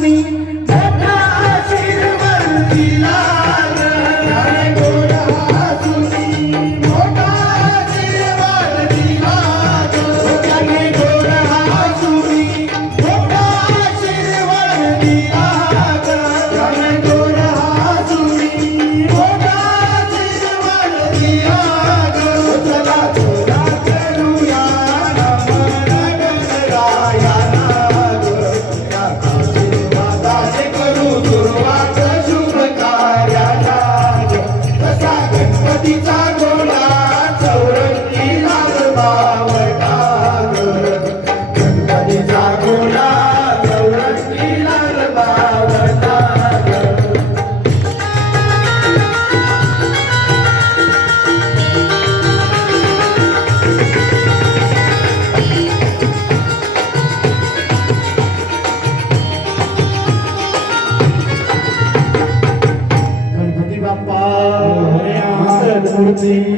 दिलाोरा तुम्ही छोटा दिला जोर हा तुम्ही छोटा दिला जोरहा तुम्ही छोटा दिला me.